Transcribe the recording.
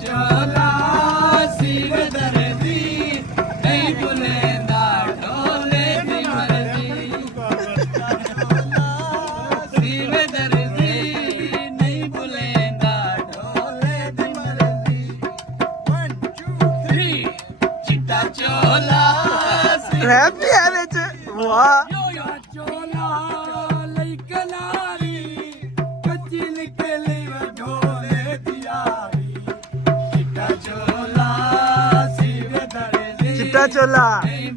ਚੋਲਾ ਸੀਵ ਦਰਦੀ ਨਹੀਂ ਭੁਲੇਂਦਾ ਢੋਲੇ ਦੀ ਮਰਜ਼ੀ ਸੀਵ ਦਰਦੀ ਨਹੀਂ ਭੁਲੇਂਦਾ ਢੋਲੇ ਦੀ ਮਰਜ਼ੀ 1 2 3 ਚਿੱਟਾ ਚੋਲਾ ਰੈਪ ਵੀ ਹੈ ਵਿੱਚ ਵਾਹ ਚੋਲਾ ਲਈ ਕਨਾਰੀ ਕੱਚੀ ਨਿਕਲੀ ਢੋਲੇ ਦੀ ਯਾਰੀ ਚਿੱਟਾ ਚੋਲਾ ਸੀਵੇ ਦਰਦੀ ਚਿੱਟਾ ਚੋਲਾ ਨਹੀਂ